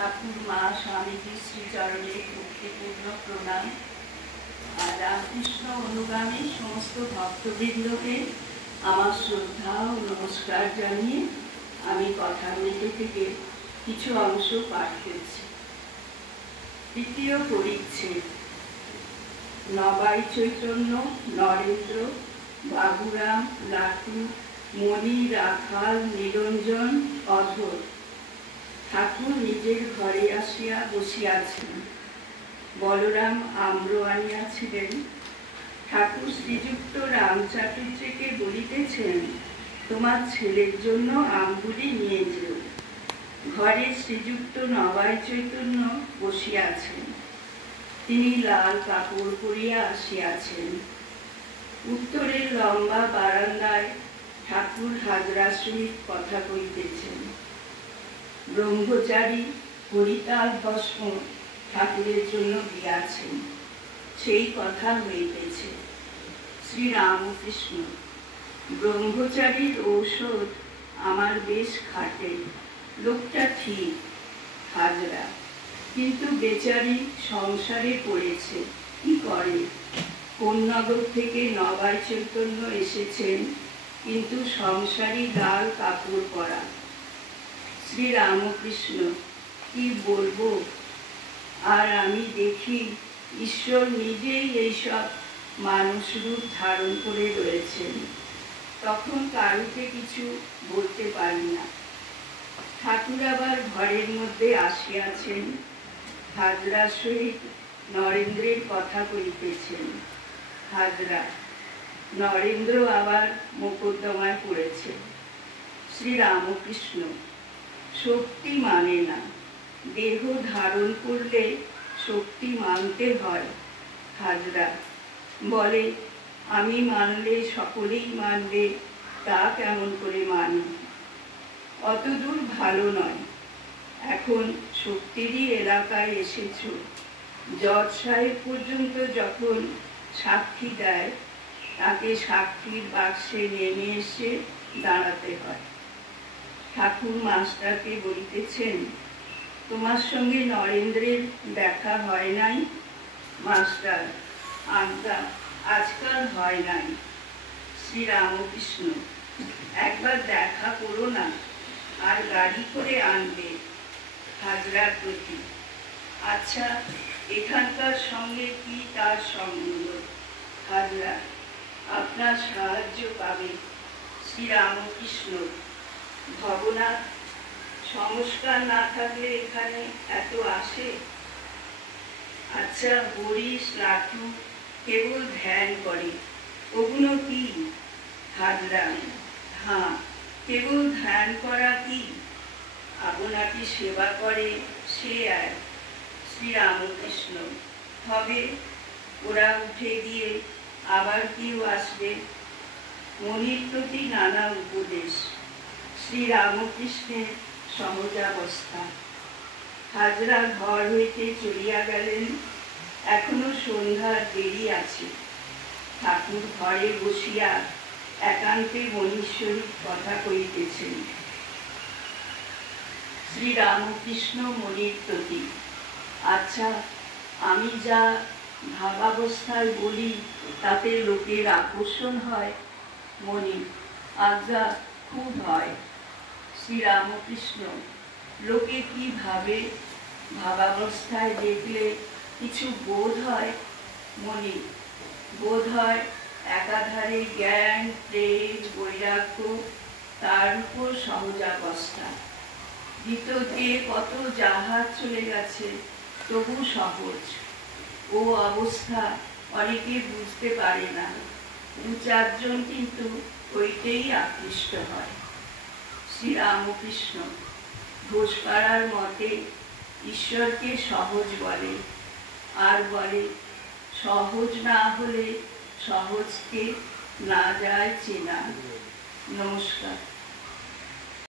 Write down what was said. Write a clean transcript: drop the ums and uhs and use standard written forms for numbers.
ঠাকুর মা স্বামীজির শ্রীচরণে ভক্তিপূর্ণ প্রণাম। রামকৃষ্ণ অনুগামী সমস্ত ভক্তবৃন্দকে আমার শ্রদ্ধা ও নমস্কার জানিয়ে আমি কথামৃত থেকে কিছু অংশ পাঠ করছি। তৃতীয় পরিচ্ছেদ। নবাই চৈতন্য, নরেন্দ্র, বাবুরাম, লাটু, মণি, রাখাল, নিরঞ্জন, অধর। ঠাকুর নিজের ঘরে আসিয়া বসিয়াছেন। বলরাম আম্র আনিয়াছিলেন। ঠাকুর শ্রীযুক্ত রামচাটুর্যকে বলিতেছেন, তোমার ছেলের জন্য আমগুলি নিয়ে যেও। ঘরে শ্রীযুক্ত নবাই চৈতন্য বসিয়াছেন। তিনি লাল কাপড় পরিয়া আসিয়াছেন। উত্তরের লম্বা বারান্দায় ঠাকুর হাজরার সহিত কথা কইতেছেন। ব্রহ্মচারী হরিতাল ভস্ম ঠাকুরের জন্য দিয়াছেন, সেই কথা হইতেছে। শ্রীরামকৃষ্ণ: ব্রহ্মচারীর ঔষধ আমার বেশ খাটে, লোকটা ঠিক। হাজরা: কিন্তু বেচারি সংসারে পড়েছে, কি করে? কোন্নগর থেকে নবাই চৈতন্য এসেছেন, কিন্তু সংসারী লাল কাপড় পরা। শ্রীরামকৃষ্ণ: কি বলবো, আর আমি দেখি ঈশ্বর নিজেই এইসব মানুষ রূপ ধারণ করে রয়েছেন, তখন কারুকে কিছু বলতে পারি না। ঠাকুর আবার ঘরের মধ্যে আসিয়াছেন। হাজরার সহিত নরেন্দ্রের কথা কইতেছেন। হাজরা: নরেন্দ্র আবার মোকদ্দমায় পড়েছে। শ্রীরামকৃষ্ণ: শক্তি মানে না, দেহ ধারণ করলে শক্তি মানতে হয়। হাজরা: বলে, আমি মানলে সকলেই মানবে, তা কেমন করে মানি? অতদূর ভালো নয়। এখন শক্তিরই এলাকায় এসেছ, জজ সাহেব পর্যন্ত যখন সাক্ষী দেয়, তাকে সাক্ষীর বাক্সে নেমে এসে দাঁড়াতে হয়। ঠাকুর মাস্টারকে বলিতেছেন, তোমার সঙ্গে নরেন্দ্রের দেখা হয় নাই? মাস্টার: আজ্ঞা, আজকাল হয় নাই। শ্রীরামকৃষ্ণ: একবার দেখা করো না, আর গাড়ি করে আনবে। হাজরার প্রতি: আচ্ছা, এখানকার সঙ্গে কি তার সম্বন্ধ? হাজরা: আপনার সাহায্য পাবে। শ্রীরামকৃষ্ণ: ভবনাথ, সংস্কার না থাকলে এখানে এত আসে? আচ্ছা, হরিশ, লাটু কেবল ধ্যান করে, ওগুলো কি? হাজরা: হ্যাঁ, কেবল ধ্যান করা কি? আপনাকে সেবা করে, সে এক। শ্রীরামকৃষ্ণ: হবে, ওরা উঠে গিয়ে আবার কেউ আসবে। মনির প্রতি নানা উপদেশ। শ্রীরামকৃষ্ণের সহজাবস্থা। হাজরা ঘর হইতে চলিয়া গেলেন। এখনো সন্ধ্যার দেরি আছে। ঠাকুর ঘরে বসিয়া একান্তে মনির সহিত কথা কইতেছেন। শ্রীরামকৃষ্ণ মনির প্রতি: আচ্ছা, আমি যা ভাবাবস্থায় বলি তাতে লোকের আকর্ষণ হয়? মনি: আজ্ঞা, খুব হয়। শ্রীরামকৃষ্ণ: লোকে কি ভাবে? ভাবাবস্থায় দেখলে কিছু বোধ হয়? মনি: বোধ হয় একাধারে জ্ঞান, প্রেম, বৈরাগ্য, তার উপর সহজাবস্থা। ভিতর দিয়ে কত জাহাজ চলে গেছে, তবু সহজ। ও অবস্থা অনেকে বুঝতে পারে না। 2-4 জন কিন্তু ওইটাই আকৃষ্ট হয়। শ্রীরামকৃষ্ণ: ঘোষপাড়ার মতে ঈশ্বরকে সহজ বলে, আর বলে সহজ না হলে সহজকে না যায় চেনা। নমস্কার।